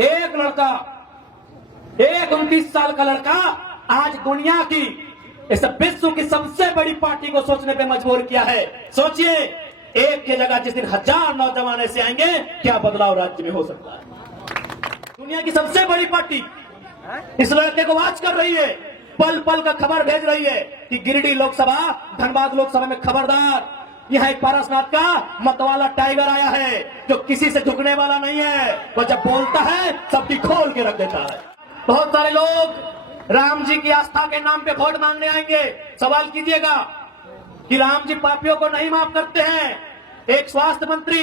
एक लड़का, एक 29 साल का लड़का आज दुनिया की, इस विश्व की सबसे बड़ी पार्टी को सोचने पे मजबूर किया है। सोचिए, एक की जगह जिस दिन 1000 नौजवान ऐसे आएंगे, क्या बदलाव राज्य में हो सकता है। दुनिया की सबसे बड़ी पार्टी इस लड़के को वॉच कर रही है, पल पल का खबर भेज रही है कि गिरिडीह लोकसभा, धनबाद लोकसभा में खबरदार, यहां एक पारसनाथ का मतवाला टाइगर आया है जो किसी से झुकने वाला नहीं है। वो जब बोलता है सबकी खोल के रख देता है। बहुत सारे लोग राम जी की आस्था के नाम पे वोट मांगने आएंगे। सवाल कीजिएगा कि राम जी पापियों को नहीं माफ करते हैं। एक स्वास्थ्य मंत्री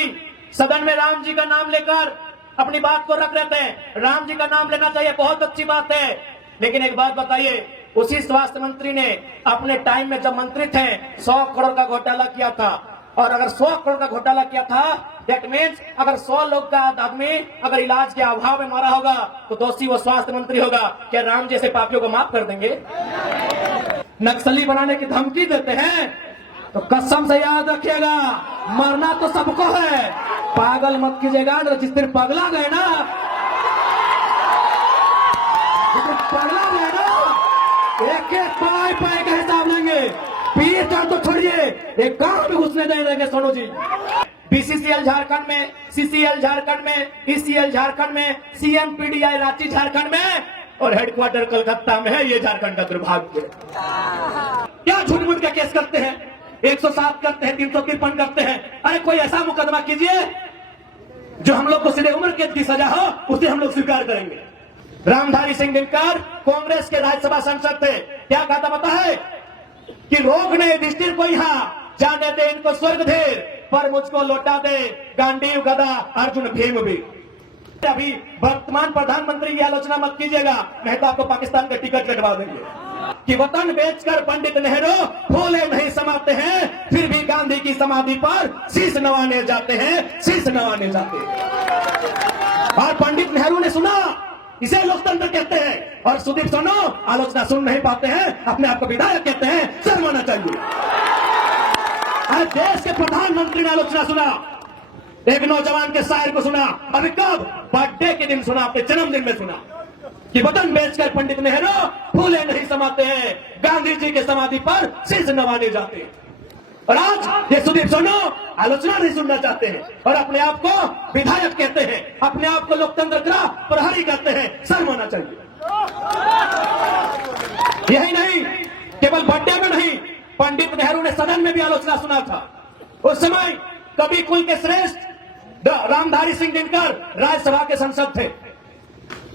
सदन में राम जी का नाम लेकर अपनी बात को रख रहे थे। राम जी का नाम लेना चाहिए, बहुत अच्छी बात है, लेकिन एक बात बताइए, उसी स्वास्थ्य मंत्री ने अपने टाइम में जब मंत्री थे 100 करोड़ का घोटाला किया था। और अगर 100 करोड़ का घोटाला किया था, दैट मीन्स अगर 100 लोग का आदमी अगर इलाज के अभाव में मारा होगा तो दोषी वो स्वास्थ्य मंत्री होगा। क्या राम जैसे पापियों को माफ कर देंगे? नक्सली बनाने की धमकी देते हैं तो कसम से याद रखिएगा, मरना तो सबको है, पागल मत कीजिएगा। जिस दिन पगला गए ना, पगला गए ना, एक एक पाए पाए का हिसाब लेंगे। पीर का तो छोड़िए, एक गांव में घुसने नहीं देंगे। सोनू जी, बीसीसीएल झारखंड में, सीसीएल झारखंड में, ईसीएल झारखंड में, सीएमपीडीआई रांची झारखंड में और हेडक्वार्टर कोलकाता में है। ये झारखंड का दुर्भाग्य। क्या झूठ मूठ का केस करते हैं, 107 करते हैं, 353 करते हैं। अरे कोई ऐसा मुकदमा कीजिए जो हम लोग को सीधे उम्र कैद की सजा हो, उसे हम लोग स्वीकार करेंगे। रामधारी सिंह दिनकर कांग्रेस के राज्यसभा सांसद थे, क्या कहा था पता है कि रोकने युधिष्ठिर को यहाँ जाने दे, इनको स्वर्ग दे, पर मुझको लौटा दे गांडीव गदा अर्जुन भीम भी। अभी वर्तमान प्रधानमंत्री की आलोचना मत कीजिएगा, नहीं तो आपको पाकिस्तान का टिकट कटवा देंगे। कि वतन बेचकर पंडित नेहरू फूले नहीं समाते हैं, फिर भी गांधी की समाधि पर शीश नवाने जाते हैं, शीश नवाने जाते हैं। और पंडित नेहरू ने सुना, इसे लोकतंत्र कहते हैं। और सुदीप सोनो आलोचना सुन नहीं पाते हैं, अपने आप को विधायक कहते हैं, शर्माना चाहिए। आज देश के प्रधानमंत्री ने आलोचना सुना, एक नौजवान के शायर को सुना, अभी कब, बर्थडे के दिन सुना, अपने जन्मदिन में सुना कि वतन बेचकर पंडित नेहरू फूले नहीं समाते हैं, गांधी जी के समाधि पर शीश नवाने जाते हैं। और आज ये सुदीप सोनो आलोचना नहीं सुनना चाहते हैं और अपने आप को विधायक कहते हैं, अपने आप को लोकतंत्र का प्रहरी कहते हैं, शर्माना चाहिए। यही नहीं, केवल बर्थडे में नहीं, पंडित नेहरू ने सदन में भी आलोचना सुना था। उस समय कवि कुल के श्रेष्ठ रामधारी सिंह दिनकर राज्यसभा के सांसद थे।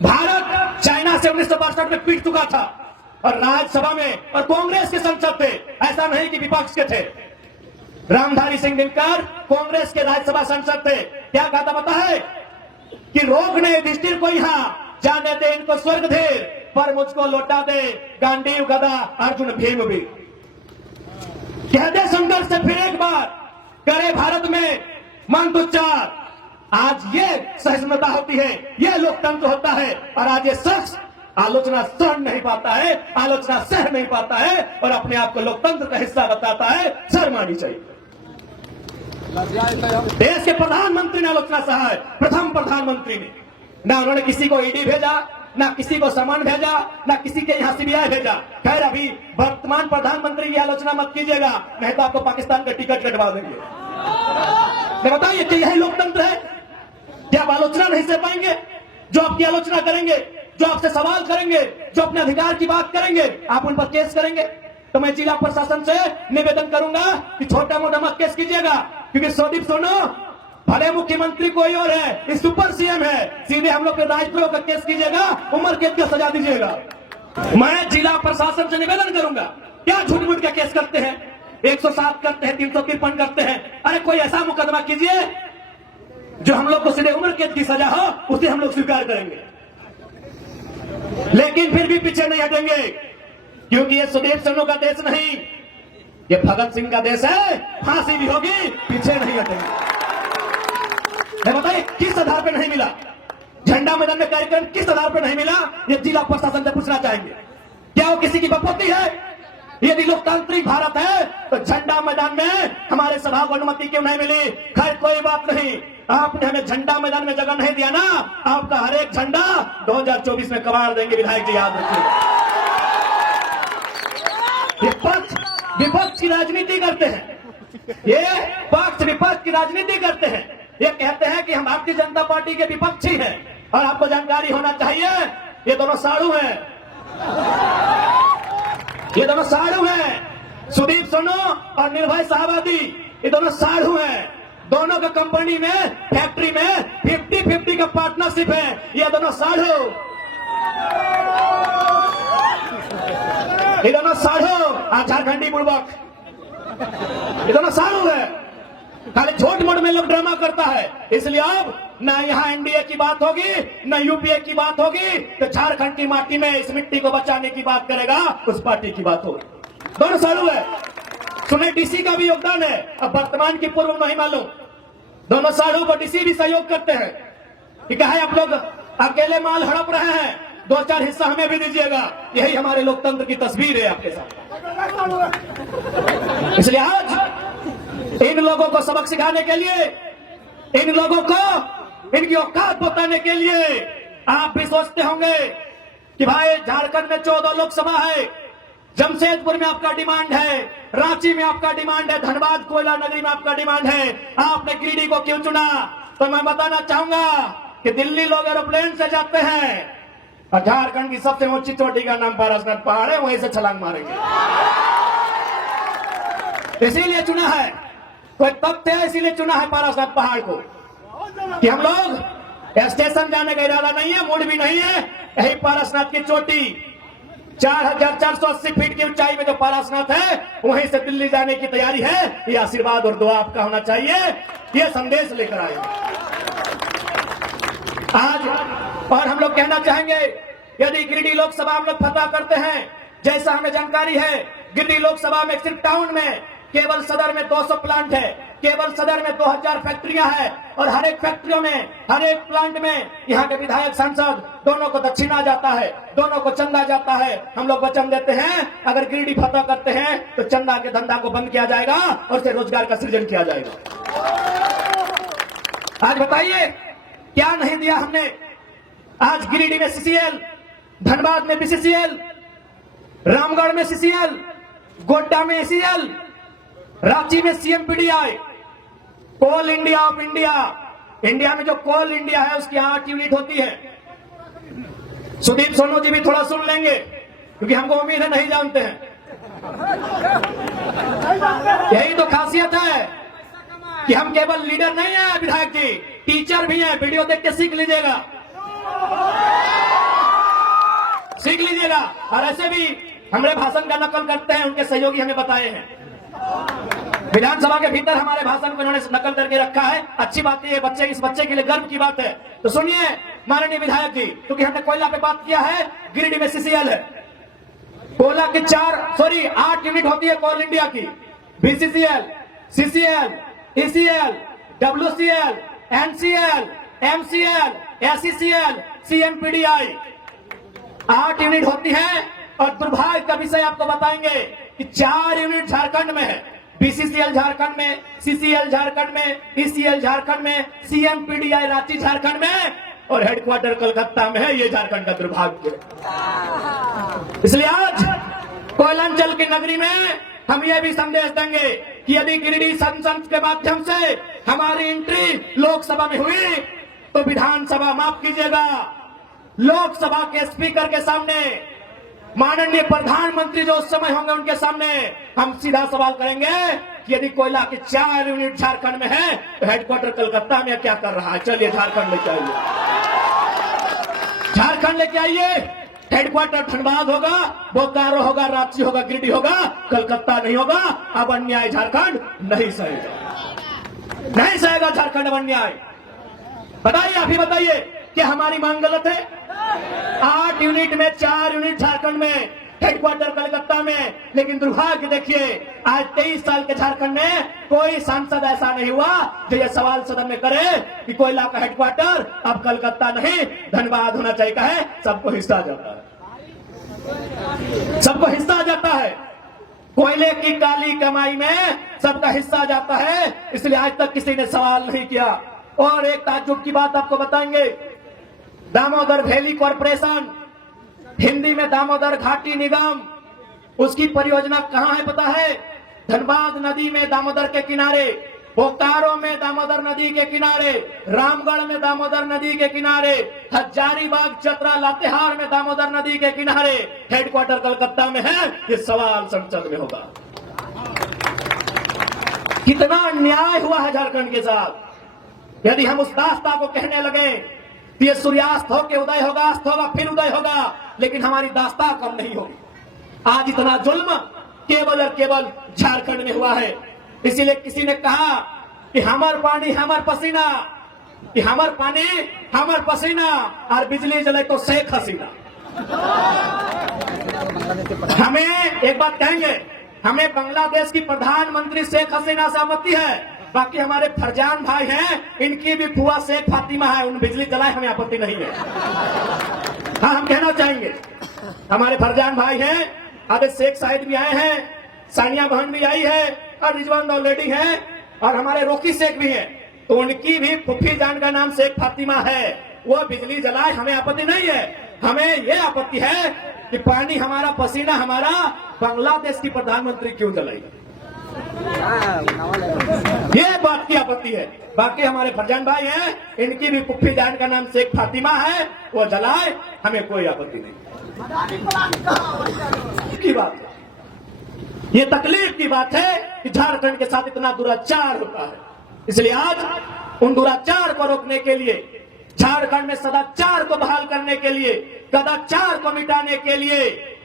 भारत चाइना से 1962 में पीट चुका था और राज्यसभा में और कांग्रेस के सांसद थे, ऐसा नहीं कि विपक्ष के थे। रामधारी सिंह दिनकर कांग्रेस के राज्यसभा सांसद थे, क्या कहा था पता है कि रोकने युधिष्ठिर को यहाँ जाने दे, इनको स्वर्ग दे, पर मुझको लौटा दे गांडीव गदा अर्जुन भीम भी। कह दे संघर्ष से फिर एक बार, करे भारत में मंत्र उच्चार। आज ये सहिष्णुता होती है, ये लोकतंत्र होता है। और आज ये शख्स आलोचना सहन नहीं पाता है, आलोचना सह नहीं पाता है और अपने आप को लोकतंत्र का हिस्सा बताता है, शर्म आनी चाहिए। देश के प्रधानमंत्री ने आलोचना सहा है, प्रथम प्रधानमंत्री ने। ना उन्होंने किसी को ईडी भेजा, ना किसी को समन भेजा, ना किसी के यहाँ सीबीआई भेजा। खैर, अभी वर्तमान प्रधानमंत्री की आलोचना मत कीजिएगा, नहीं तो आपको पाकिस्तान का टिकट कटवा देंगे। बताइए कि यही लोकतंत्र है? क्या आप आलोचना नहीं सह पाएंगे? जो आपकी आलोचना करेंगे, जो आपसे सवाल करेंगे, जो अपने अधिकार की बात करेंगे, आप उन पर केस करेंगे। तो मैं जिला प्रशासन से निवेदन करूंगा कि छोटा मोटा मत केस कीजिएगा, क्योंकि सुदीप सोनो भले मुख्यमंत्री कोई और है, इस सुपर सीएम है, सीधे हम लोग पे राजद्रोह का केस कीजिएगा, उम्र कैद का सजा दीजिएगा। मैं जिला प्रशासन से निवेदन करूंगा, क्या झूठ मूठ का केस करते हैं, 107 करते हैं, 353 करते हैं। अरे कोई ऐसा मुकदमा कीजिए जो हम लोग को सीधे उम्र कैद की सजा हो, उसे हम लोग स्वीकार करेंगे। लेकिन फिर भी पीछे नहीं हटेंगे, क्योंकि ये सुदीप सोनो का देश नहीं, ये भगत सिंह का देश है। फांसी भी होगी, पीछे नहीं हटेंगे। बताइए किस आधार पर नहीं मिला झंडा मैदान में कार्यक्रम, किस आधार पर नहीं मिला? ये जिला प्रशासन से पूछना चाहेंगे। क्या वो किसी की बपौती है? यदि लोकतांत्रिक भारत है तो झंडा मैदान में हमारे सभा को अनुमति क्यों नहीं मिली? खैर कोई बात नहीं, आपने हमें झंडा मैदान में जगह नहीं दिया ना, आपका हर एक झंडा 2024 में कबाड़ देंगे विधायक जी, याद रखिए। विपक्ष की राजनीति करते हैं, ये पक्ष विपक्ष की राजनीति करते हैं, ये कहते हैं कि हम भारतीय जनता पार्टी के विपक्षी हैं। और आपको जानकारी होना चाहिए, ये दोनों साड़ू हैं, ये दोनों साड़ू हैं। सुदीप सोनो और निर्भय शाहबादी, ये दोनों साड़ू हैं। दोनों का कंपनी में, फैक्ट्री में 50-50 का पार्टनरशिप है। ये दोनों साड़ू, ये दोनों साड़ू, झारखंडी बुड़बक, ये दोनों साड़ू है। खाली झूठ मूठ में लोग ड्रामा करता है। इसलिए अब ना यहाँ एनडीए की बात होगी, ना यूपीए की बात होगी, तो झारखंड की माटी में इस मिट्टी को बचाने की बात करेगा, उस पार्टी की बात होगी। दोनों साड़ू है। सुने डीसी का भी योगदान है, अब वर्तमान की पूर्व नहीं मालूम। दोनों साड़ू को डीसी भी सहयोग करते हैं कि कहे आप लोग अकेले माल हड़प रहे हैं, 2-4 हिस्सा हमें भी दीजिएगा। यही हमारे लोकतंत्र की तस्वीर है आपके साथ। इसलिए आज इन लोगों को सबक सिखाने के लिए, इन लोगों को इनकी औकात बताने के लिए, आप भी सोचते होंगे कि भाई झारखंड में 14 लोकसभा है, जमशेदपुर में आपका डिमांड है, रांची में आपका डिमांड है, धनबाद कोयला नगरी में आपका डिमांड है, आपने गिरिडीह को क्यों चुना? तो मैं बताना चाहूंगा कि दिल्ली लोग एरोप्लेन से जाते हैं और झारखंड की सबसे ऊंची चोटी का नाम पारसनाथ पहाड़ है, वहीं से छलांग मारेंगे। इसीलिए चुना है, कोई तथ्य है, इसीलिए चुना है पारसनाथ पहाड़ को कि हम लोग स्टेशन जाने का इरादा नहीं है, मूड भी नहीं है। यही पारसनाथ की चोटी 4480 फीट की ऊंचाई में जो पारसनाथ है, वहीं से दिल्ली जाने की तैयारी है। ये आशीर्वाद और दुआ आपका होना चाहिए, ये संदेश लेकर आए आज। और हम लोग कहना चाहेंगे, यदि गिरिडीह लोकसभा हम लोग फतह करते हैं, जैसा हमें जानकारी है, गिरिडीह लोकसभा में सिर्फ टाउन में केवल सदर में 200 प्लांट है, केवल सदर में 2000 फैक्ट्रियां हैं, और हर एक फैक्ट्रियों में, हर एक प्लांट में यहाँ के विधायक सांसद दोनों को दक्षिणा जाता है, दोनों को चंदा जाता है। हम लोग वचन देते हैं, अगर गिरिडीह फतह करते हैं तो चंदा के धंधा को बंद किया जाएगा और उससे रोजगार का सृजन किया जाएगा। आज बताइए क्या नहीं दिया हमने? आज गिरिडीह में सीसीएल, धनबाद में बीसीसीएल, रामगढ़ में सीसीएल, गोड्डा में एसीएल, रांची में CMPDI, coal India of India. India में जो कोल इंडिया है उसकी 8 यूनिट होती है। सुदीप सोनू जी भी थोड़ा सुन लेंगे, क्योंकि हमको उम्मीद है नहीं जानते हैं। यही तो खासियत है कि हम केवल लीडर नहीं है विधायक जी, टीचर भी हैं। वीडियो देख के सीख लीजिएगा, सीख लीजिएगा। और ऐसे भी हमारे भाषण का नकल करते हैं, उनके सहयोगी हमें बताए हैं। विधानसभा के भीतर हमारे भाषण को इन्होंने नकल करके रखा है। अच्छी बात है, बच्चे, इस बच्चे के लिए गर्व की बात है। तो सुनिए माननीय विधायक जी, क्योंकि हमने कोयला पे बात किया है, गिरिडीह में सीसीएल है। कोयला की 8 यूनिट होती है कोल इंडिया की, BCCL, CCL, ECL, WCL, NCL, MCL, SECL, CMPDI, 8 unit होती है। और दुर्भाग्य का विषय आपको बताएंगे कि 4 यूनिट झारखंड में है, बीसीसीएल झारखंड में, सीसीएल झारखंड में, ईसीएल झारखंड में, सीएमपीडीआई रांची झारखंड में, और हेडक्वार्टर कोलकाता में है। ये झारखंड का दुर्भाग्य है। इसलिए आज कोयलांचल की नगरी में हम ये भी संदेश देंगे कि यदि गिरिडीह संसद के माध्यम से हमारी एंट्री लोकसभा में हुई, तो विधानसभा, माफ कीजिएगा, लोकसभा के स्पीकर के सामने, माननीय प्रधानमंत्री जो उस समय होंगे उनके सामने हम सीधा सवाल करेंगे कि यदि कोयला की 4 यूनिट झारखंड में है तो हेडक्वार्टर कलकत्ता में क्या कर रहा है? चलिए झारखंड लेके आइए, झारखंड लेके आइए। हेडक्वार्टर धनबाद होगा, बोकारो होगा, रांची होगा, गिरिडीह होगा, कलकत्ता नहीं होगा। अब अन्याय झारखंड नहीं सहेगा, नहीं सहेगा झारखंड अब अन्याय। बताइए, आप ही बताइए, क्या हमारी मांग गलत है? 8 यूनिट में 4 यूनिट झारखंड में, हेडक्वार्टर कलकत्ता में। लेकिन दुर्भाग्य देखिए, आज 23 साल के झारखंड में कोई सांसद ऐसा नहीं हुआ जो ये सवाल सदन में करे कि कोयला का हेडक्वार्टर अब कलकत्ता नहीं धनबाद होना चाहिए। का है, सबको हिस्सा जाता है, सबको हिस्सा जाता है। कोयले की काली कमाई में सबका हिस्सा जाता है। इसलिए आज तक किसी ने सवाल नहीं किया और एक ताज्जुब की बात आपको बताएंगे, दामोदर वैली कॉरपोरेशन, हिंदी में दामोदर घाटी निगम, उसकी परियोजना कहां है पता है? धनबाद नदी में दामोदर के किनारे, बोकारो में दामोदर नदी के किनारे, रामगढ़ में दामोदर नदी के किनारे, हजारीबाग, चतरा, लातेहार में दामोदर नदी के किनारे, हेडक्वार्टर कलकत्ता में है। ये सवाल संसद में होगा। कितना अन्याय हुआ है झारखंड के साथ। यदि हम उस दास्ता को कहने लगे कि ये सूर्यास्त होके उदय होगा, अस्त होगा, फिर उदय होगा, लेकिन हमारी दास्ता कम नहीं होगी। आज इतना जुल्म केवल और केवल झारखंड में हुआ है। इसीलिए किसी ने कहा कि हमर पानी हमर पसीना, कि हमर पानी हमर पसीना और बिजली जले तो शेख हसीना। हमें एक बात कहेंगे, हमें बांग्लादेश की प्रधानमंत्री शेख हसीना से आपत्ति है, बाकी हमारे फरजान भाई हैं, इनकी भी फुआ शेख फातिमा है, उन बिजली जलाए हमें आपत्ति नहीं है। हाँ, हम कहना चाहेंगे हमारे फरजान भाई हैं, अब शेख साहिद भी आए हैं, सानिया बहन भी आई है और रिजवान ऑलरेडी है और हमारे रोकी शेख भी है, तो उनकी भी फुफी जान का नाम शेख फातिमा है। वो बिजली जलाए हमें आपत्ति नहीं है। हमें ये आपत्ति है कि पानी हमारा पसीना हमारा बांग्लादेश की प्रधानमंत्री क्यों जलाई, ये बात की आपत्ति है। बाकी हमारे फरजान भाई हैं, इनकी भी फुफी जान का नाम शेख फातिमा है, वो जलाए हमें कोई आपत्ति नहीं की बात है। ये तकलीफ की बात है कि झारखंड के साथ इतना दुराचार होता है। इसलिए आज उन दुराचार को रोकने के लिए, झारखंड में सदाचार को बहाल करने के लिए, कदाचार को मिटाने के लिए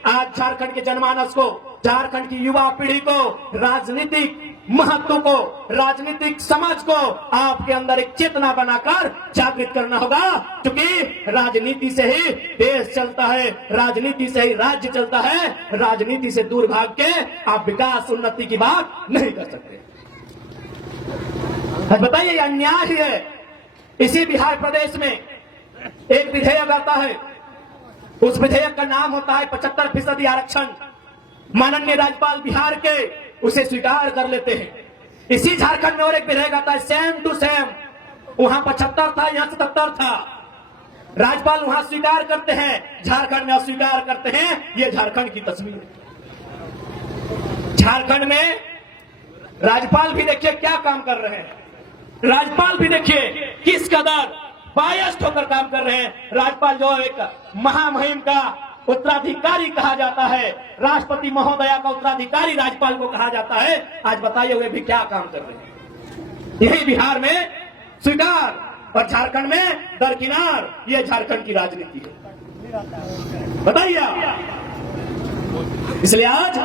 आज झारखंड के जनमानस को, झारखंड की युवा पीढ़ी को, राजनीतिक महत्व को, राजनीतिक समझ को आपके अंदर एक चेतना बनाकर जागृत करना होगा। क्योंकि राजनीति से ही देश चलता है, राजनीति से ही राज्य चलता है। राजनीति से दूर भाग के आप विकास उन्नति की बात नहीं कर सकते। बताइए, ये अन्याय ही है। इसी बिहार प्रदेश में एक विधेयक आता है, उस विधेयक का नाम होता है 75% आरक्षण। माननीय राज्यपाल बिहार के उसे स्वीकार कर लेते हैं। इसी झारखंड में और एक विधेयक आता है सेम टू सेम, वहां 75 था, यहां 77 था। राज्यपाल वहां स्वीकार करते हैं, झारखंड में अस्वीकार करते हैं। ये झारखंड की तस्वीर है। झारखंड में राज्यपाल भी देखिए क्या काम कर रहे हैं। राज्यपाल भी देखिए किस कदर बायस्ड होकर काम कर रहे हैं। राज्यपाल जो एक महामहिम का उत्तराधिकारी कहा जाता है, राष्ट्रपति महोदया का उत्तराधिकारी राज्यपाल को कहा जाता है। आज बताइए वे भी क्या काम कर रहे हैं। यही बिहार में स्वीकार और झारखंड में दरकिनार। ये झारखंड की राजनीति है, बताइए। इसलिए आज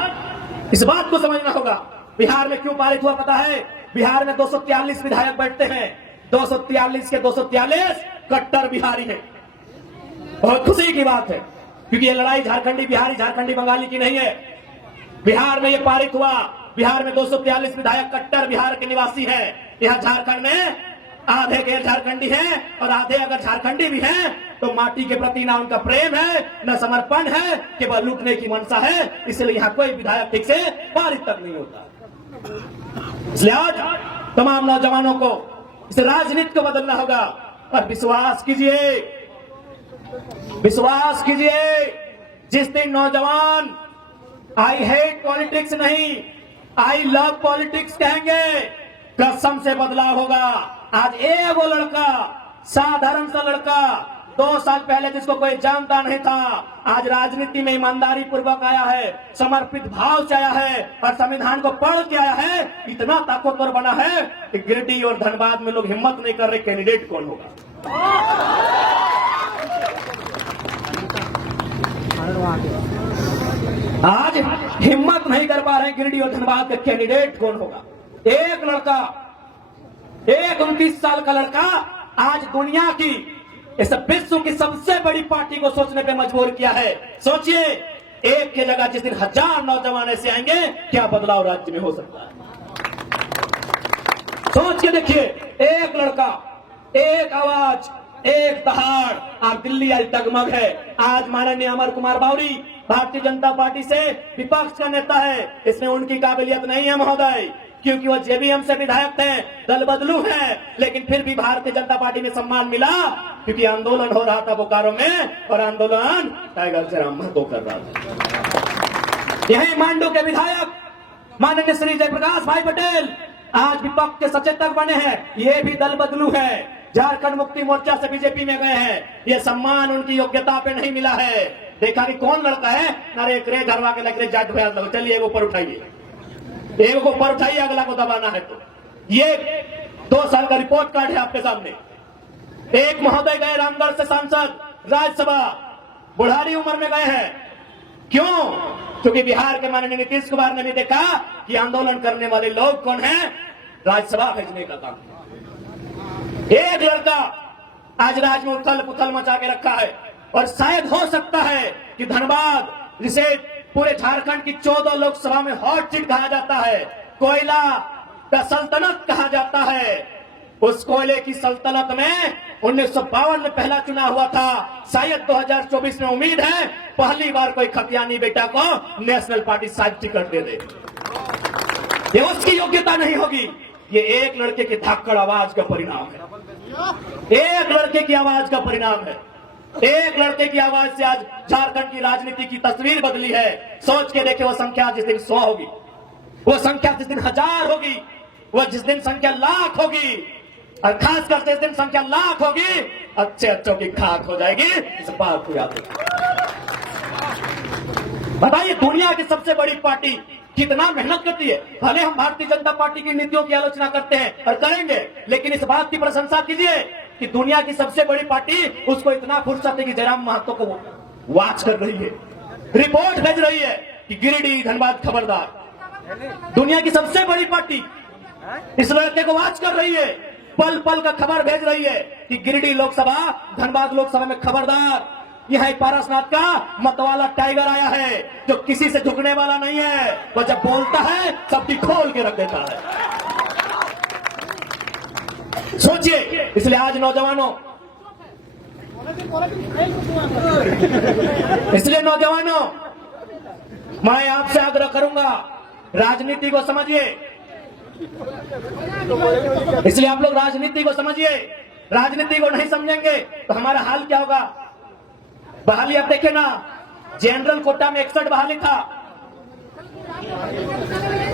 इस बात को समझना होगा, बिहार में क्यों पारित हुआ पता है? बिहार में 243 विधायक बैठते हैं, 243 के 243 कट्टर बिहारी हैं। बहुत खुशी की बात है, क्योंकि ये लड़ाई झारखंडी बिहारी, झारखंडी बंगाली की नहीं है। बिहार में ये पारित हुआ। बिहार में 243 विधायक कट्टर बिहार के निवासी हैं। यहाँ झारखंड में आधे गैर झारखंडी हैं और आधे अगर झारखंडी भी हैं तो माटी के प्रति ना उनका प्रेम है, न समर्पण है, केवल लूटने की मंशा है। इसलिए यहाँ कोई विधायक ठीक से पारित तक नहीं होता। इसलिए आज तमाम नौजवानों को इस राजनीति को बदलना होगा और विश्वास कीजिए, विश्वास कीजिए। जिस दिन नौजवान आई हेट पॉलिटिक्स नहीं, आई लव पॉलिटिक्स कहेंगे, कसम से बदलाव होगा। आज एक वो लड़का, साधारण सा लड़का, 2 साल पहले जिसको कोई जानता नहीं था, आज राजनीति में ईमानदारी पूर्वक आया है, समर्पित भाव से आया है और संविधान को पढ़ के आया है। इतना ताकतवर बना है कि गिरिडीह और धनबाद में लोग हिम्मत नहीं कर रहे कैंडिडेट कौन होगा। आज हिम्मत नहीं कर पा रहे गिरिडीह और धनबाद का कैंडिडेट कौन होगा। एक लड़का, एक 29 साल का लड़का आज दुनिया की, इस विश्व की सबसे बड़ी पार्टी को सोचने पे मजबूर किया है। सोचिए, एक की जगह जिस दिन 1000 नौजवान ऐसे आएंगे, क्या बदलाव राज्य में हो सकता है। सोच के देखिए, एक लड़का, एक आवाज, एक दहाड़। आप दिल्ली आज डगमग है। आज माननीय अमर कुमार बावरी भारतीय जनता पार्टी से विपक्ष का नेता है, इसमें उनकी काबिलियत नहीं है महोदय। क्योंकि वो जेबीएम से विधायक थे, दल बदलू है, लेकिन फिर भी भारतीय जनता पार्टी में सम्मान मिला क्योंकि आंदोलन हो रहा था बोकारो में और आंदोलन टाइगर जयराम महतो कर रहा था। यही मांडू के विधायक माननीय श्री जयप्रकाश भाई पटेल आज विपक्ष के सचेतक बने हैं। ये भी दल बदलू है, झारखंड मुक्ति मोर्चा से बीजेपी में गए हैं। ये सम्मान उनकी योग्यता पे नहीं मिला है। देखा कि कौन लड़का है, अरे करे घरवा के लग रहे जाट भैया लगो, चलिए एक ऊपर उठाइए, एक को ऊपर उठाइए, अगला को दबाना है। तो ये 2 साल का रिपोर्ट कार्ड है आपके सामने। एक महोदय गए रामगढ़ से सांसद राज्यसभा, बुढ़ारी उम्र में गए हैं। क्यों? क्योंकि बिहार के माननीय नीतीश कुमार ने भी देखा कि आंदोलन करने वाले लोग कौन हैं, राज्यसभा भेजने का काम। एक लड़का आज राज्य में उथल पुथल मचा के रखा है और शायद हो सकता है कि धनबाद, जिसे पूरे झारखंड की 14 लोकसभा में हॉट सीट कहा जाता है, कोयला का सल्तनत कहा जाता है, उस कोयले की सल्तनत में 1952 में पहला चुनाव हुआ था। शायद 2024 में उम्मीद है पहली बार कोई खतियानी बेटा को नेशनल पार्टी शायद टिकट दे दे। ये उसकी योग्यता नहीं होगी, ये एक लड़के की धाकड़ आवाज का परिणाम है। एक लड़के की आवाज का परिणाम है। एक लड़के की आवाज से आज झारखंड की राजनीति की तस्वीर बदली है। सोच के देखे, वो संख्या जिस दिन 100 होगी, वो संख्या जिस दिन 1000 होगी, वो जिस दिन संख्या लाख होगी, और खासकर जिस दिन संख्या लाख होगी, अच्छे अच्छों की खाक हो जाएगी। इस बात को याद रखिए। बताइए, दुनिया की सबसे बड़ी पार्टी कितना मेहनत करती है। भले हम भारतीय जनता पार्टी की नीतियों की आलोचना करते हैं और करेंगे, लेकिन इस बात की प्रशंसा कीजिए कि दुनिया की सबसे बड़ी पार्टी, उसको इतना फुर्सत है कि जयराम महतो को वॉच कर रही है, रिपोर्ट भेज रही है कि गिरिडीह धनबाद खबरदार। दुनिया की सबसे बड़ी पार्टी इस लड़के को वॉच कर रही है, पल पल का खबर भेज रही है कि गिरिडीह लोकसभा, धनबाद लोकसभा में खबरदार। यह पारसनाथ का मतवाला टाइगर आया है जो किसी से झुकने वाला नहीं है। वो जब बोलता है सबकी खोल के रख देता है। सोचिए, इसलिए आज नौजवानों, मैं आपसे आग्रह करूंगा, राजनीति को समझिए। इसलिए आप लोग राजनीति को समझिए। राजनीति को नहीं समझेंगे तो हमारा हाल क्या होगा। बहाली आप देखे ना, जनरल कोटा में 61 बहाली था,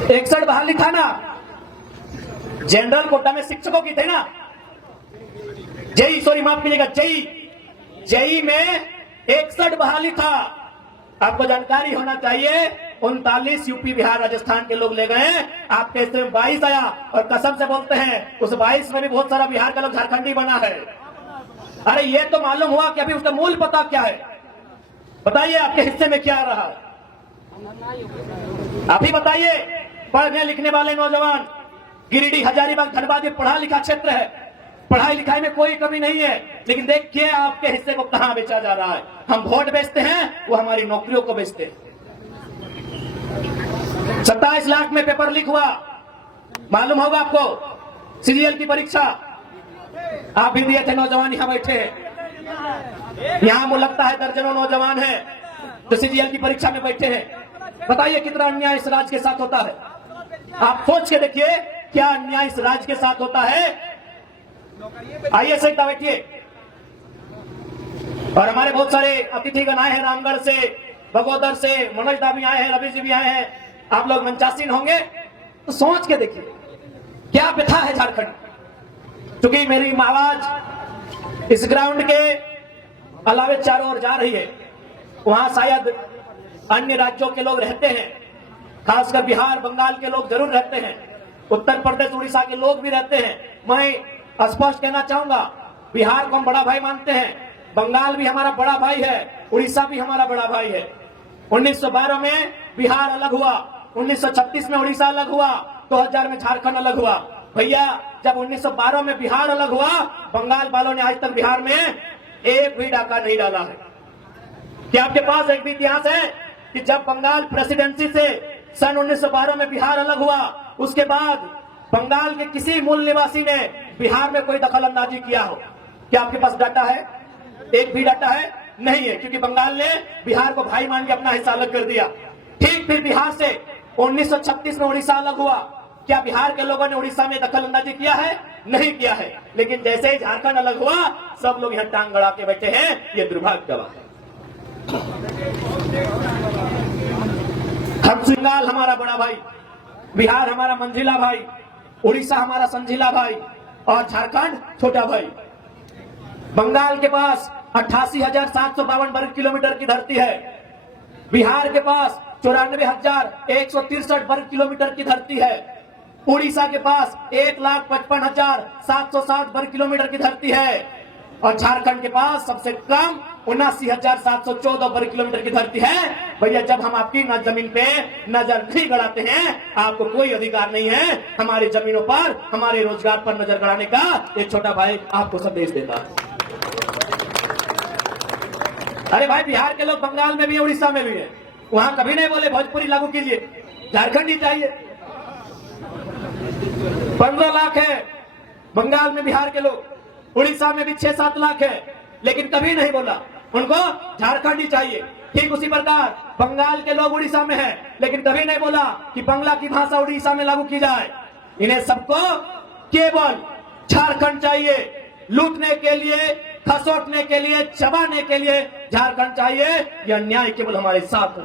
61 बहाली था ना। जनरल कोटा में शिक्षकों की थे ना, जेई, सॉरी माफ कीजिएगा, जेई में 61 बहाली था। आपको जानकारी होना चाहिए, 39 यूपी बिहार राजस्थान के लोग ले गए, आपके हिस्से में 22 आया। और कसम से बोलते हैं उस 22 में भी बहुत सारा बिहार का लोग झारखंडी बना है। अरे ये तो मालूम हुआ कि अभी उसका मूल पता क्या है। बताइए आपके हिस्से में क्या रहा, अभी बताइए। पढ़ने लिखने वाले नौजवान, गिरिडीह, हजारीबाग, धनबाद ये पढ़ा लिखा क्षेत्र है, पढ़ाई लिखाई में कोई कमी नहीं है, लेकिन देखिए आपके हिस्से को कहां बेचा जा रहा है। हम वोट बेचते हैं, वो हमारी नौकरियों को बेचते हैं। 27 लाख में पेपर लीक हुआ, मालूम होगा आपको। सीजीएल की परीक्षा आप भी दिए थे, नौजवान यहां बैठे हैं। यहां मुझे लगता है दर्जनों नौजवान हैं जो सीजीएल की परीक्षा में बैठे हैं। बताइए कितना अन्याय इस राज्य के साथ होता है। आप सोच के देखिए क्या अन्याय इस राज्य के साथ होता है। आइए सहिता बैठिए। और हमारे बहुत सारे अतिथिगण आए हैं, रामगढ़ से, बगोदर से, मनोज दा भी आए हैं, रवि जी भी आए हैं। आप लोग मंचासीन होंगे तो सोच के देखिए क्या व्यथा है झारखंड। क्योंकि मेरी आवाज इस ग्राउंड के अलावे चारों ओर जा रही है, वहां शायद अन्य राज्यों के लोग रहते हैं, खासकर बिहार बंगाल के लोग जरूर रहते हैं, उत्तर प्रदेश उड़ीसा के लोग भी रहते हैं। मैं स्पष्ट कहना चाहूंगा, बिहार को हम बड़ा भाई मानते हैं, बंगाल भी हमारा बड़ा भाई है, उड़ीसा भी हमारा बड़ा भाई है। 1912 में बिहार अलग हुआ, 1936 में उड़ीसा अलग हुआ, 2000 में झारखंड अलग हुआ। भैया जब 1912 में बिहार अलग हुआ, बंगाल वालों ने आज तक बिहार में एक भी डाका नहीं डाला है। क्या आपके पास एक भी इतिहास है कि जब बंगाल प्रेसिडेंसी से सन 1912 में बिहार अलग हुआ, उसके बाद बंगाल के किसी मूल निवासी ने बिहार में कोई दखल अंदाजी किया हो? क्या आपके पास डाटा है? एक भी डाटा है? नहीं है, क्योंकि बंगाल ने बिहार को भाई मान के अपना हिस्सा अलग कर दिया। ठीक फिर बिहार से 1936 में उड़ीसा अलग हुआ। क्या बिहार के लोगों ने उड़ीसा में दखल अंदाजी किया है? नहीं किया है। लेकिन जैसे ही झारखंड अलग हुआ, सब लोग यहाँ टांग गड़ा के बैठे हैं। ये दुर्भाग्य का बात है। बंगाल हमारा बड़ा भाई, बिहार हमारा मंझिला भाई, उड़ीसा हमारा संझिला भाई और झारखंड छोटा भाई। बंगाल के पास 88,752 वर्ग किलोमीटर की धरती है। बिहार के पास 94,163 वर्ग किलोमीटर की धरती है। उड़ीसा के पास 1,55,760 वर्ग किलोमीटर की धरती है और झारखंड के पास सबसे कम 79,714 वर्ग किलोमीटर की धरती है। भैया, जब हम आपकी जमीन पे नजर नहीं गड़ाते हैं, आपको कोई अधिकार नहीं है हमारी जमीनों पर, हमारे रोजगार पर नजर गड़ाने का। एक छोटा भाई आपको संदेश देता है। अरे भाई, बिहार के लोग बंगाल में भी है, उड़ीसा में भी है, वहां कभी नहीं बोले भोजपुरी लागू कीजिए, झारखंड ही चाहिए। 15 लाख है बंगाल में बिहार के लोग, उड़ीसा में भी 6-7 लाख है, लेकिन कभी नहीं बोला उनको झारखंड ही चाहिए। ठीक उसी प्रकार बंगाल के लोग उड़ीसा में हैं, लेकिन कभी नहीं बोला कि बांग्ला की भाषा उड़ीसा में लागू की जाए। इन्हें सबको केवल झारखंड चाहिए। लूटने के लिए, खसोटने के लिए, चबाने के लिए झारखंड चाहिए। यह अन्याय केवल हमारे साथ है।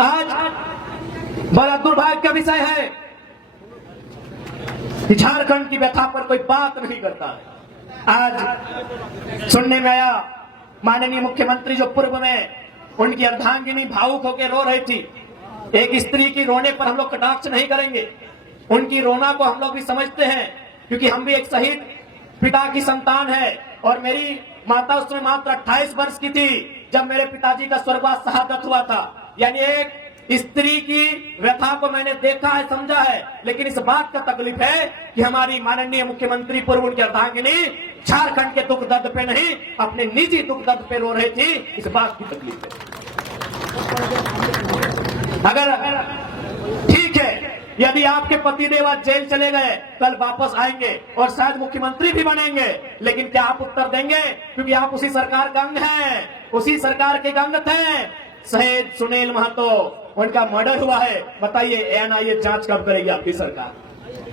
आज बड़ा दुर्भाग्य का विषय है कि झारखंड की व्यथा पर कोई बात नहीं करता है। आज सुनने में आया, माननीय मुख्यमंत्री जो पूर्व में उनकी अर्धांगिनी भावुक होकर रो रही थी। एक स्त्री की रोने पर हम लोग कटाक्ष नहीं करेंगे, उनकी रोना को हम लोग भी समझते हैं, क्योंकि हम भी एक शहीद पिता की संतान है। और मेरी माता उसमें मात्र 28 वर्ष की थी जब मेरे पिताजी का स्वर्गवास शहादत हुआ था। यानी एक स्त्री की व्यथा को मैंने देखा है, समझा है। लेकिन इस बात का तकलीफ है कि हमारी माननीय मुख्यमंत्री पूर्व उनकी अर्धांगिनी झारखंड के दुख दर्द पे नहीं, अपने निजी दुख दर्द पे रो रही थी। इस बात की तकलीफ है। अगर ठीक है, यदि आपके पतिदेव आज जेल चले गए, कल वापस आएंगे और शायद मुख्यमंत्री भी बनेंगे, लेकिन क्या आप उत्तर देंगे? क्योंकि आप उसी सरकार का अंग हैं, उसी सरकार के अंग थे। शहीद सुनील महतो, उनका मर्डर हुआ है। बताइए एनआईए जांच कब करेगी आपकी सरकार?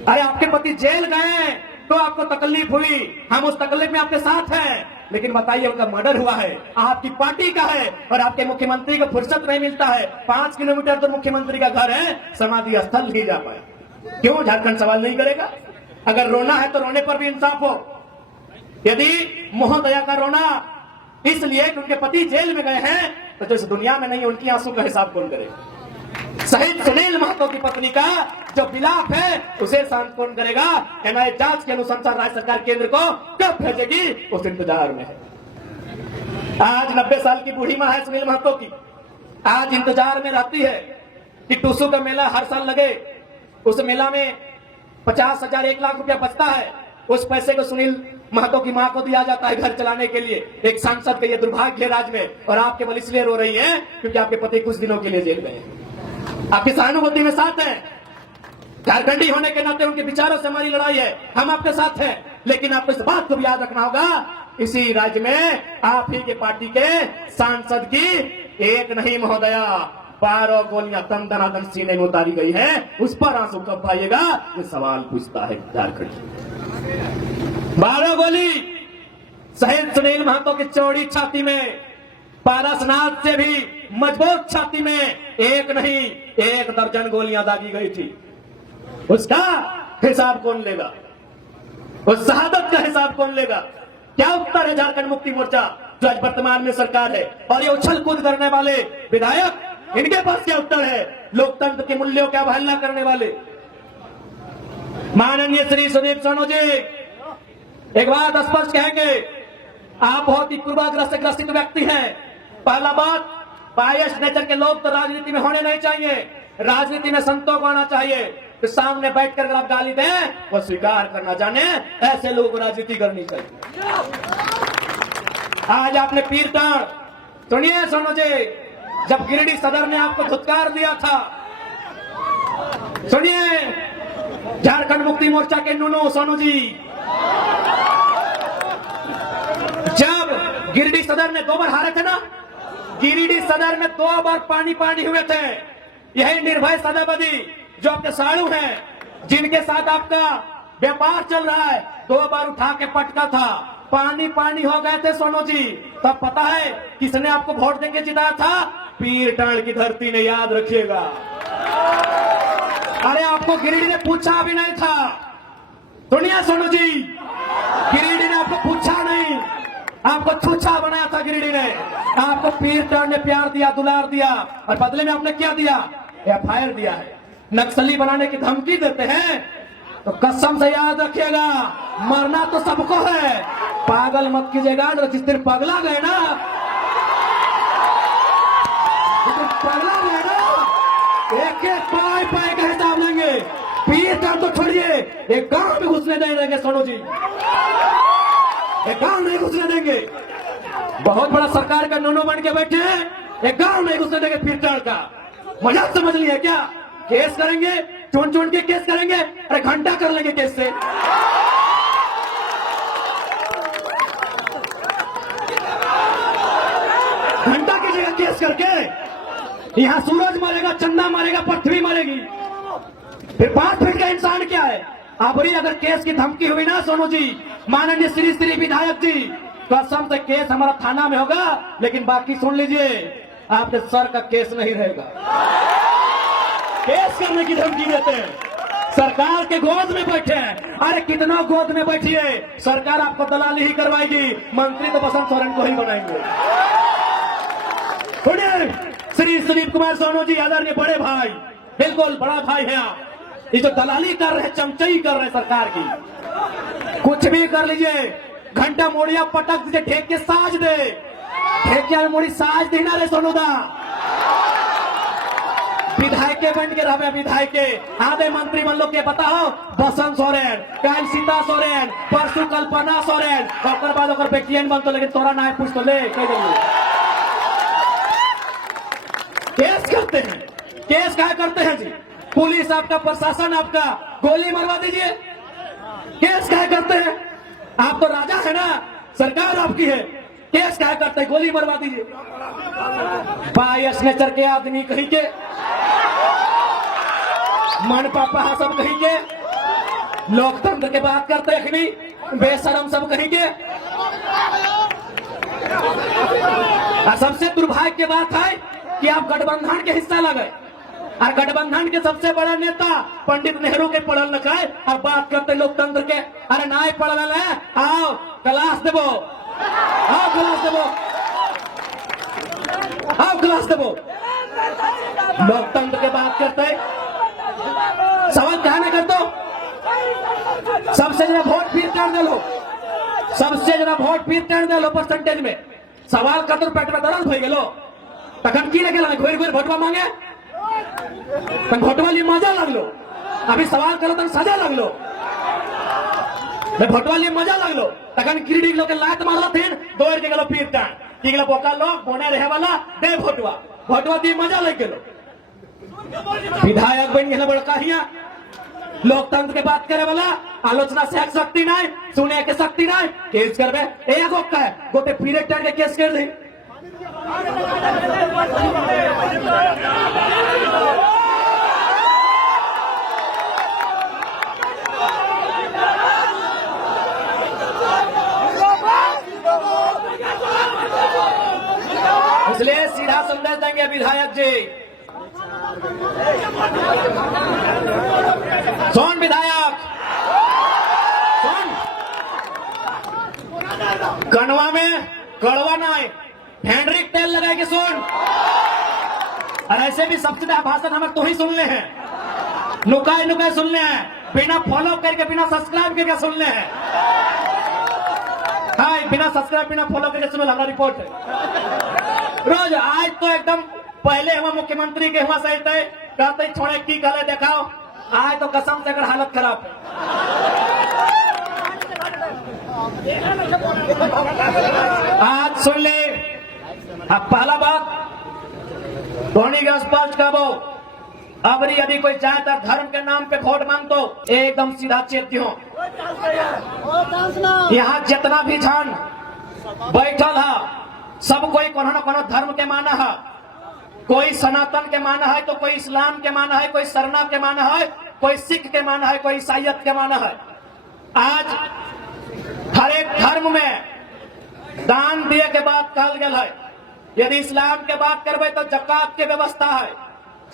अरे आपके पति जेल गए तो आपको तकलीफ हुई, हम उस तकलीफ में आपके साथ हैं, लेकिन बताइए उनका मर्डर हुआ है, आपकी पार्टी का है और आपके मुख्यमंत्री को फुर्सत नहीं मिलता है। 5 किलोमीटर तो मुख्यमंत्री का घर है, समाधि स्थल नहीं जा पाए। क्यों झारखंड सवाल नहीं करेगा? अगर रोना है तो रोने पर भी इंसाफ हो। यदि मोहदया का रोना इसलिए कि उनके पति जेल में गए हैं, तो जो इस दुनिया में नहीं, उनकी आंसू का हिसाब कौन करेगा? शहीद सुनील महतो की पत्नी का जो विलाप है, उसे शांत कौन करेगा? एनआईए जांच के अनुसार राज्य सरकार केंद्र को कब भेजेगी, उस इंतजार में है। आज 90 साल की बूढ़ी मां है सुनील महतो की, आज इंतजार में रहती है कि टूसू का मेला हर साल लगे, उस मेला में 50,000 1 लाख रुपया बचता है। उस पैसे को सुनील महतो की मां को दिया जाता है घर चलाने के लिए। एक सांसद का ये दुर्भाग्य है राज्य में, और आप केवल इसलिए रो रही हैं क्योंकि आपके पति कुछ दिनों के लिए जेल गए हैं। आपकी सहानुभूति में साथ हैं, झारखंडी होने के नाते उनके विचारों से हमारी लड़ाई है, हम आपके साथ हैं। लेकिन आपको इस बात को भी याद रखना होगा, इसी राज्य में आप ही के पार्टी के सांसद की एक नहीं महोदया 12 गोलियां तन धनाधन सीने में उतारी गई है। उस पर आंसू कब पाइएगा, ये सवाल पूछता है झारखंड। 12 गोली शहीद सुनील महतो की चौड़ी छाती में, पारसनाथ से भी मजबूत छाती में एक नहीं 1 दर्जन गोलियां दागी गई थी। उसका हिसाब कौन लेगा? उस शहादत का हिसाब कौन लेगा? क्या उत्तर है झारखंड मुक्ति मोर्चा जो आज वर्तमान में सरकार है, और ये उछल कूद करने वाले विधायक, इनके पास क्या उत्तर है? लोकतंत्र के मूल्यों की अवहेलना करने वाले माननीय श्री सुदीप सोनू जी एक बात स्पष्ट कहेंगे, आप बहुत ही पूर्वाग्रह से ग्रसित व्यक्ति हैं। पहला बात, बायस नेचर के लोग तो राजनीति में होने नहीं चाहिए। राजनीति में संतों को आना चाहिए। तो सामने बैठकर अगर आप गाली दें, वो स्वीकार करना जाने, ऐसे लोगों को राजनीति करनी चाहिए। आज आपने पीरटाण, सुनिए सोनू जी, जब गिरिडीह सदर ने आपको धुतकार दिया था, सुनिए झारखंड मुक्ति मोर्चा के नूनू सोनू जी, जब गिरिडीह सदर में 2 बार हारे थे ना, गिरिडीह सदर में 2 बार पानी पानी हुए थे, यही निर्भय सदाबदी जो आपके साड़ू हैं, जिनके साथ आपका व्यापार चल रहा है, 2 बार उठा के पटका था, पानी पानी हो गए थे सोनू जी। तब पता है किसने आपको वोट देके जिताया था? पीर टाण की धरती ने, याद रखिएगा। अरे आपको गिरिडीह ने पूछा भी नहीं था। सुनिए सोनू जी, गिरिडीह ने आपको पूछा नहीं, आपको छूछा बनाया था गिरिडीह ने। आपको पीर टाण ने प्यार दिया, दुलार दिया, और बदले में आपने क्या दिया? FIR दिया है। नक्सली बनाने की धमकी देते हैं तो कसम से याद रखिएगा, मरना तो सबको है, पागल मत कीजिएगा। जिस दिन पगला गए ना, एक एक पाए पाए का हिसाब लेंगे। पीर टाण तो छोड़िए, एक गांव में घुसने नहीं देंगे सोनू जी, एक गांव नहीं घुसने देंगे। बहुत बड़ा सरकार का नोनो बन के बैठे हैं, एक गांव नहीं घुसने देंगे पीर टाण का। मजाक समझ लिया क्या? केस करेंगे, चुन चुन के केस करेंगे, अरे घंटा कर लेंगे केस से। घंटा कीजिएगा केस करके। यहाँ सूरज मरेगा, चंदा मरेगा, पृथ्वी मरेगी, फिर 5 फीट का इंसान क्या है? अबरी अगर केस की धमकी हुई ना सोनू जी, माननीय श्री श्री विधायक जी, कसम से केस हमारा थाना में होगा, लेकिन बाकी सुन लीजिए, आपके सर का केस नहीं रहेगा। केस करने की धमकी देते हैं, सरकार के गोद में बैठे हैं। अरे कितना गोद में बैठिए, सरकार आपको दलाली ही करवाएगी, मंत्री तो बसंत सोरेन को ही बनाएंगे। सुनिए, श्री सुनील कुमार सोनू जी, आदरणीय बड़े भाई, बिल्कुल बड़ा भाई है आप। ये जो दलाली कर रहे हैं, चमचई कर रहे हैं सरकार की, कुछ भी कर लीजिए, घंटा मोड़िया पटक दीजिए, ठेके साज दे, ठेकिया में मोड़ी साज देना रे सोनू दा। विधायक बन के रहे, विधायक आधे मंत्री बन लोग के बताओ, बसंत सोरेन, कल सीता सोरेन, परसों कल्पना सोरेन, और बाद अगर बेटियन बन तो, लेकिन तोरा ना पूछ तो ले केस करते हैं। केस क्या करते हैं जी? पुलिस आपका, प्रशासन आपका, गोली मरवा दीजिए। केस क्या करते हैं? आप तो राजा है ना, सरकार आपकी है, केस क्या करते हैं? गोली मरवा दीजिए। बायस नेचर के आदमी कहीं के, मन पापा सब कहीं के, लोकतंत्र के बात करते हैं नहीं, बेशरम सब कहीं के। सबसे दुर्भाग्य की बात है कि आप गठबंधन के हिस्सा लगे, और गठबंधन के सबसे बड़ा नेता पंडित नेहरू के पढ़ल लिखाए, और बात करते लोकतंत्र के। अरे ना पढ़ल है, आओ क्लास देवो, आओ क्लास देवो, आओ क्लास देवो। लोकतंत्र के बात करते, सवाल क्या ना कर दो। सबसे ज्यादा वोट पीर कर दे लो, सबसे ज्यादा वोट पीर कर दे लो परसेंटेज में। सवाल कर दो, पेट में दर्द हो गेलो, तखन की लगे घोर घोर भोटवा मांगे, भोटवा लिए मजा लगलो। अभी सवाल करो तो सजा लगलो, भोटवा लिए मजा लगलो, तखन गिरिडीह लोग लात मारलो, फिर दौड़ के गलो पीर टाण की गलो, बोका लोग बोने रहे वाला दे भोटवा, भोटवा दी मजा लग गेलो। विधायक बन गए बड़का हिया, लोकतंत्र के बात करे वाला, आलोचना से शक्ति नहीं, सुने के शक्ति नहीं, केस करबे एगो का है, गोटे पीर टाण के केस कर दे। इसलिए सीधा संदेश देंगे विधायक जी। सुन विधायक, सुन, कनवा में कड़वा नहीं, हैंड्रिक तेल लगा के सुन। और ऐसे भी सबसे ज्यादा भाषण हमें तो ही सुनने हैं, नुकाए नुकाए सुनने हैं, बिना फॉलो करके, बिना सब्सक्राइब करके सुनने हैं। हाँ, बिना सब्सक्राइब, बिना फॉलो करके सुनो, हमारा रिपोर्ट है रोज। आज तो एकदम पहले हम मुख्यमंत्री के वहां से कहते छोड़े की गले देखाओ, आज तो कसम से अगर हालत खराब है। आज सुन ले, अब पहला बात धोनी के स्पष्ट कहो, अबरी यदि कोई चाहे तो धर्म के नाम पे वोट मांग तो एकदम सीधा चेत हो। यहाँ जितना भी जन बैठल है, सब कोई कोनो न कोनो धर्म के माना है। कोई सनातन के माना है, तो कोई इस्लाम के माना है, कोई सरना के माना है, कोई सिख के माना है, कोई ईसाइयत के माना है। आज हर एक धर्म में दान दिए के बाद कहल गया है। यदि इस्लाम के बात करबे तो जकात के व्यवस्था है।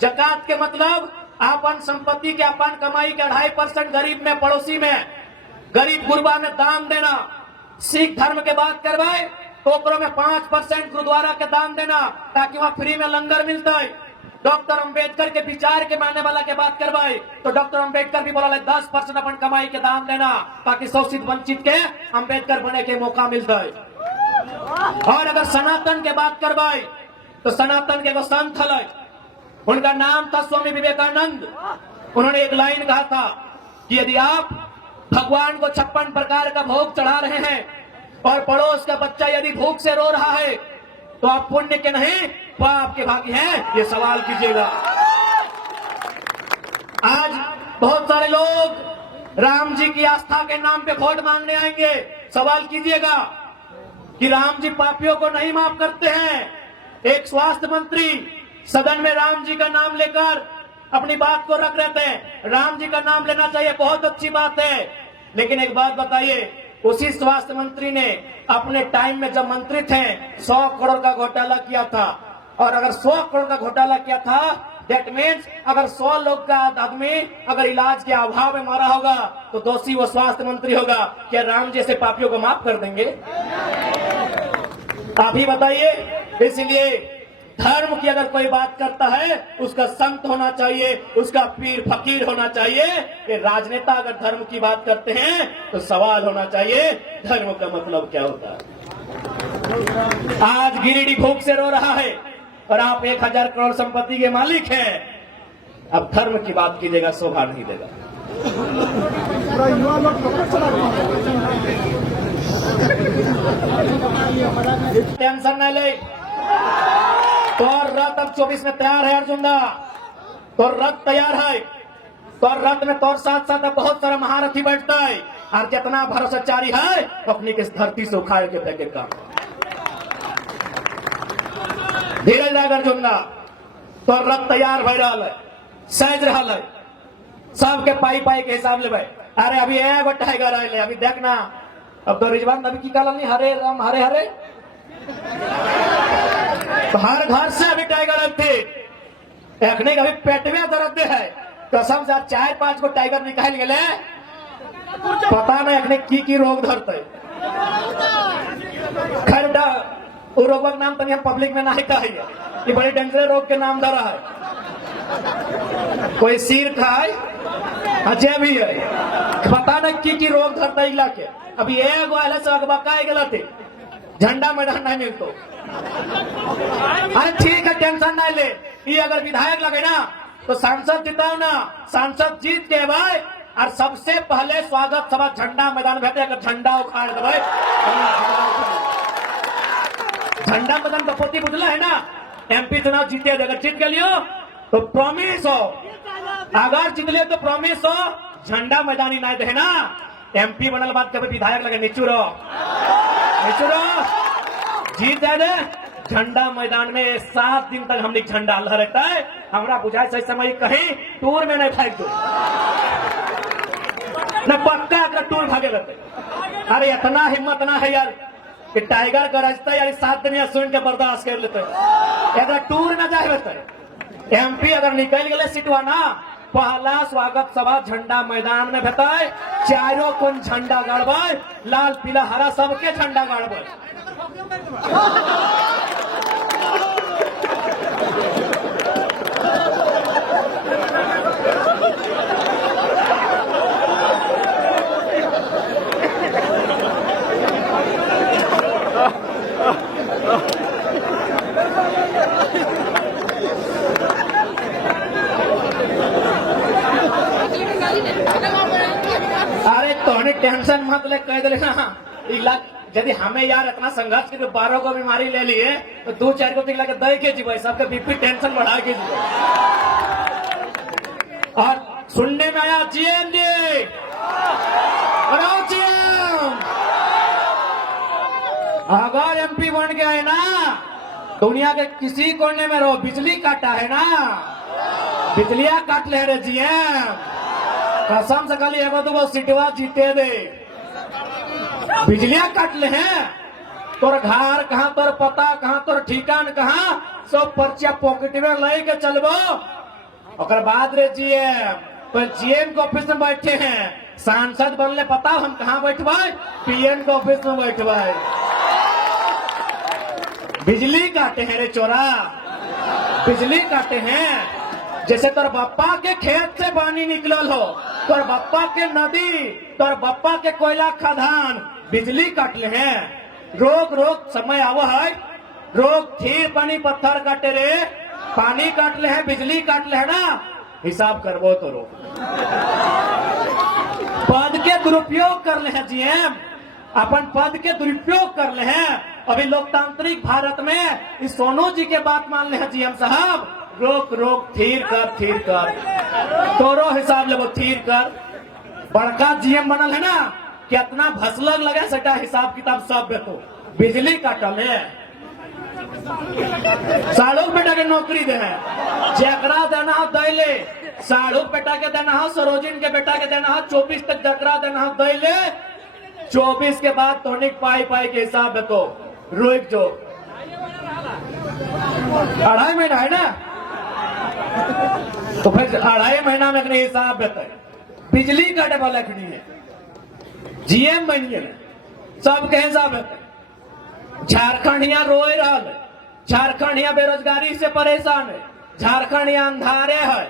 जकात के मतलब अपन संपत्ति के अपन कमाई के 2.5% गरीब में, पड़ोसी में, गरीब गुरबा में दान देना। सिख धर्म के बात करबे तो ओकरो में 5% गुरुद्वारा के दान देना, ताकि वहां फ्री में लंगर मिलता है। डॉक्टर अंबेडकर के विचार के मानने वाला के बात करवाए तो डॉक्टर अंबेडकर भी बोला 10% अपन कमाई के दान देना, ताकि शोषित वंचित के अंबेडकर बने के मौका मिलता है। और अगर सनातन के बात करवाए तो सनातन के वो संत है, उनका नाम था स्वामी विवेकानंद। उन्होंने एक लाइन कहा था कि यदि आप भगवान को 56 प्रकार का भोग चढ़ा रहे हैं और पड़ोस का बच्चा यदि भूख से रो रहा है तो आप पुण्य के नहीं पाप के भागी हैं, ये सवाल कीजिएगा। आज बहुत सारे लोग राम जी की आस्था के नाम पे वोट मांगने आएंगे। सवाल कीजिएगा कि राम जी पापियों को नहीं माफ करते हैं। एक स्वास्थ्य मंत्री सदन में राम जी का नाम लेकर अपनी बात को रख रहे थे। राम जी का नाम लेना चाहिए, बहुत अच्छी बात है, लेकिन एक बात बताइए, उसी स्वास्थ्य मंत्री ने अपने टाइम में जब मंत्री थे 100 करोड़ का घोटाला किया था। और अगर 100 करोड़ का घोटाला किया था, दैट मीन्स अगर 100 लोग का आदमी अगर इलाज के अभाव में मारा होगा तो दोषी वो स्वास्थ्य मंत्री होगा। क्या राम जैसे पापियों को माफ कर देंगे? आप ही बताइए। इसलिए धर्म की अगर कोई बात करता है उसका संत होना चाहिए, उसका पीर फकीर होना चाहिए। ये राजनेता अगर धर्म की बात करते हैं तो सवाल होना चाहिए धर्म का मतलब क्या होता है। आज गिरिडीह भूख से रो रहा है और आप 1000 करोड़ संपत्ति के मालिक हैं। अब धर्म की बात कीजिएगा, शोभा नहीं देगा। टेंशन न ले, तो रथ अब 24 में तैयार है अर्जुन दा, तो रथ तैयार है। तो रथ में तोर साथ साथ बहुत सारा महारथी बैठता है और जितना भरोसाचारी है अपनी किस धरती से उखाड़ के फेंके का। धीरे जाकर अर्जुन दा, तो रथ तैयार भय रहा है, सहज रहा है, सबके पाई पाई के हिसाब ले भाई। अरे अभी एगो टाइगर आए, अभी देखना। अब तो रिजवान नबी की काल नहीं, हरे राम हरे हरे, तो हर घर से अभी टाइगर अब थे। देखने का अभी पेट में दर्द है, कसम से 4-5 को टाइगर निकाल गए, पता नहीं अखने की रोग धरते। खैर रोग का नाम तो हम पब्लिक में नहीं कहिए, ये बड़ी डेंजर रोग के नाम धरा है। कोई सिर खाए अजय भी है, पता नहीं की रोग धरता इलाके। अभी एगो आले से अगबका गला थे, झंडा मैदान नहीं मिलतो। अरे ठीक है, टेंशन नहीं ले। ये अगर विधायक लगे ना तो सांसद जिताओ ना, सांसद जीत के भाई और सबसे पहले स्वागत सभा झंडा मैदान भेटे। अगर झंडा उखाड़ दे भाई, झंडा मैदान का पोती बुझला है ना। एमपी चुनाव जीते, अगर जीत के लियो तो प्रॉमिस हो, अगर जीत लियो तो प्रॉमिस हो झंडा मैदानी नहीं दे ना। एमपी बनल बात कभी विधायक लगे निचुरो जीत जाए दे। झंडा मैदान में 7 दिन तक हमने झंडा लहराता है। हमारा बुझाए सही समय कहीं टूर में नहीं फेंक दो न, पक्का अगर टूर भागे रहते। अरे इतना हिम्मत ना है यार कि टाइगर का रास्ता यार 7 दिन या सुन के बर्दाश्त कर लेते। अगर टूर न जाए रहते, एमपी अगर निकल गए सीटवा ना, पहला स्वागत सभा झंडा मैदान में भेटाए। चारों कोन झंडा गाड़बे, लाल पीला हरा सबके झंडा गाड़बे। अरे तोहने टेंशन मत ले, कह दे ना। यदि हमें यार इतना संघर्ष के 12 को बीमारी ले लिए तो 2-4 को दिखला के दे के जीवे, सबके बीपी टेंशन बढ़ा के जीवे। और सुनने में आया जीएम जी, अगर एमपी बन गए ना दुनिया के किसी कोने में रहो, बिजली काटा है ना, बिजलियां काट ले रे जीएम, कसम से खाली एगो दूगो सीटवा जीते दे, बिजलियां काट ले हैं। तोर घर कहाँ, तोर पता कहाँ, तोर ठिकान कहाँ, सब पर्चिया पॉकेट में ले के चलबो। और बाद रे जीएम, तो जीएम के ऑफिस में बैठे हैं, सांसद बनले पता हम कहाँ बैठबे, पीएम के ऑफिस में बैठबे। बिजली काटे हैं रे चोरा, बिजली काटे हैं। जैसे तोर बप्पा के खेत से पानी निकलल हो, तोर बप्पा के नदी, तोर बप्पा के कोयला खदान, बिजली काट ले हैं। रोक रोक समय आवा है, रोक थीर पानी पत्थर काटे रे, पानी काट ले हैं, बिजली काट ले है ना, हिसाब करबो तो रोक। पद के दुरुपयोग कर ले हैं जीएम, अपन पद के दुरुपयोग कर ले हैं। अभी लोकतांत्रिक भारत में इस सोनू जी के बात मान ले हैं जीएम साहब, रोक रोक थीर कर, तोरो हिसाब ले वो थीर कर। बड़का जीएम बनल है ना, कितना भसलग लगे सटा हिसाब किताब सब बेतो, बिजली काटल है। साढ़ू बेटा के नौकरी दे है, जकरा देना हो दैले, साढ़ू बेटा के देना हो, सरोजिन के बेटा के देना हो, 24 तक जकरा देना हो दैले, 24 के बाद तोनिक पाई पाई के हिसाब बेतो, रोक जो 2.5 महीना है ना, तो फिर 2.5 महीना में अपने हिसाब बेते। बिजली काटे वाला खड़ी है, जीएम बन गए, सबके हिसाब बेते। झारखंड यहाँ रोए रहा है, झारखंड यहाँ बेरोजगारी से परेशान है, झारखंड यहाँ अंधारे है,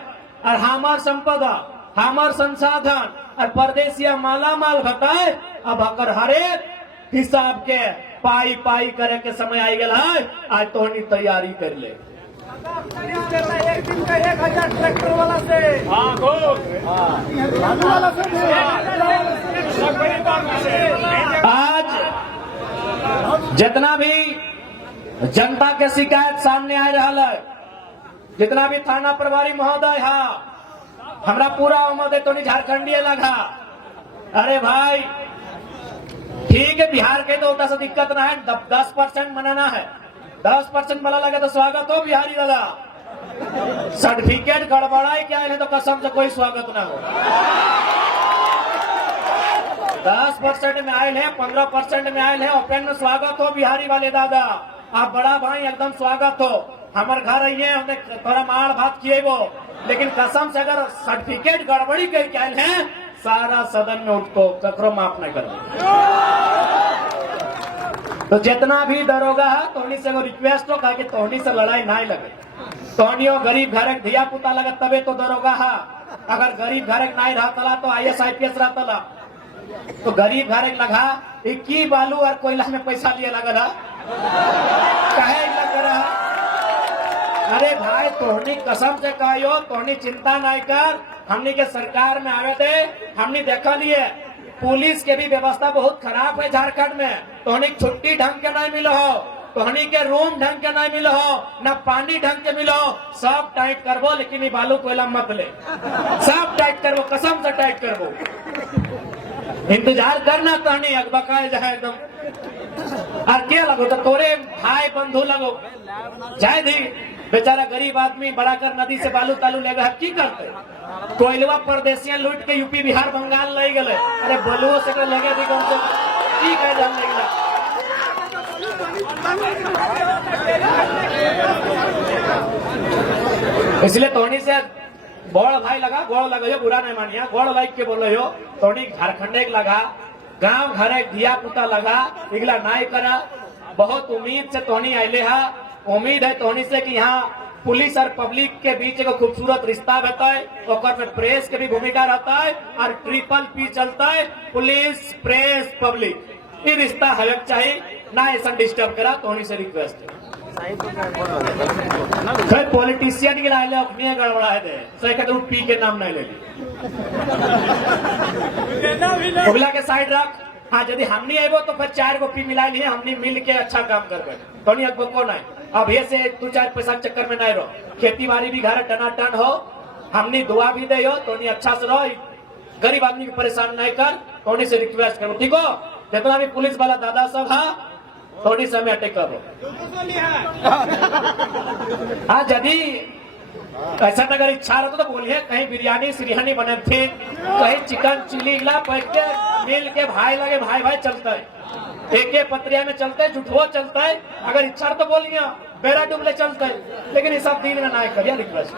और हमार संपदा, हमार संसाधन और परदेसिया माला माल बताए। अब अगर हरे हिसाब के पाई पाई करे के समय आई गया है, आज तो तैयारी कर ले। एक दिन का 1000 ट्रैक्टर वाला से, आज जितना भी जनता के शिकायत सामने आ रहा है, जितना भी थाना प्रभारी महोदय है, हमरा पूरा उम्मीद है तो नहीं झारखंडीय लगा। अरे भाई ठीक है, बिहार के तो उतना सा दिक्कत ना है, 10% मनाना है, 10% वाला लगे तो स्वागत हो बिहारी दादा। सर्टिफिकेट गड़बड़ाई क्या है तो कसम से कोई स्वागत ना हो। 10% में आये है, 15% में आये है, ओपन में स्वागत हो बिहारी वाले दादा। आप बड़ा भाई एकदम स्वागत हो, हमारे घर आइए, हमने थोड़ा मार भात किए वो, लेकिन कसम से अगर सर्टिफिकेट गड़बड़ी करके आये हैं, सारा सदन में उठको ककरो माफ नहीं कर। तो जितना भी दरोगा है तोहनी से रिक्वेस्ट हो, कि तोहनी से लड़ाई ना लगे, तोहनियो गरीब घर धिया पुता लगे तबे तो दरोगा है। अगर गरीब घर नहीं रहता तो IAS IPS रहता, तो गरीब घर लगा की बालू और कोयला में पैसा लिए लगा कहे लग रहा। अरे भाई तोहनी कसम से कहियो, तोहनी चिंता नहीं कर, हमनी के सरकार में आवे थे, हमनी देखा लिए पुलिस के भी व्यवस्था बहुत खराब है झारखंड में। तोहनी छुट्टी ढंग के नहीं मिलो हो, तोहनी के रूम ढंग के नहीं मिलो हो, न पानी ढंग के मिलो, सब टाइट करबो, लेकिन ये बालू कोयला मत ले, सब टाइट करबो, कसम से टाइट करबो। इंतजार करना तोहनी अगबकाए जाए एकदम। और क्या लगो तो तोरे भाई बंधु लगो जाए दी, बेचारा गरीब आदमी बड़ा कर नदी से बालू तालू लेगा की करते। कोयलवा परदेसियां लूट के यूपी बिहार बंगाल ले गए, अरे बलुओ से लगे दी कौन से की कह जान लगेगा। इसलिए तोहनी से बड़ भाई लगा, गोड़ लगे, बुरा नहीं मानिया, गोड़ लाइक के बोले हो, तोहनी झारखंड एक लगा, गांव घर एक धिया पुता लगा, इगला नहीं करा। बहुत उम्मीद से तोहनी आये है, उम्मीद है तोहनी से कि यहाँ पुलिस और पब्लिक के बीच एक खूबसूरत रिश्ता रहता है, और में प्रेस के भी भूमिका रहता है, और ट्रिपल P चलता है, पुलिस प्रेस पब्लिक, ये रिश्ता हमें चाहिए ना, ऐसा डिस्टर्ब करा। तोहनी से रिक्वेस्ट है, फिर पॉलिटिशियन के लाए अपनी गड़बड़ा है, सही कहते पी के नाम नहीं ले ली, अगला के साइड रख। हाँ यदि हमनी आबो तो फिर 4 गो पी मिला लिए, हमनी मिल के अच्छा काम करबे, तोहनी अगबको नहीं। अब ये से 2-4 पैसा चक्कर में नहीं रहो, खेती बाड़ी भी घर टनाटन हो, हमनी दुआ भी दे हो, तोहनी अच्छा से रहो, गरीब आदमी को परेशान नहीं कर। तोहनी से रिक्वेस्ट करो, ठीक हो। जितना भी पुलिस वाला दादा सब है थोड़ी समय अटैक करो हाँ यदि ऐसा अगर इच्छा रहो तो बोलिए कहीं बिरयानी सिरियानी बने थे कहीं चिकन चिली ला बैठ के मिल के भाई लगे भाई भाई चलता है एक पत्रिया में चलता है झूठो चलता है अगर इच्छा तो बोलिए बेड़ा डुबले चलता है लेकिन ये सब दिल में ना करिए रिक्वेस्ट